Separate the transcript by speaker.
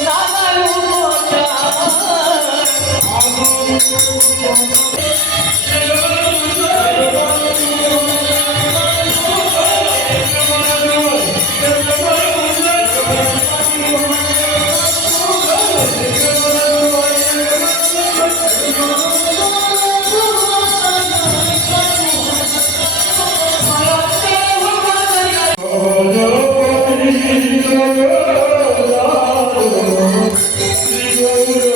Speaker 1: Nada. Oh,
Speaker 2: Oh,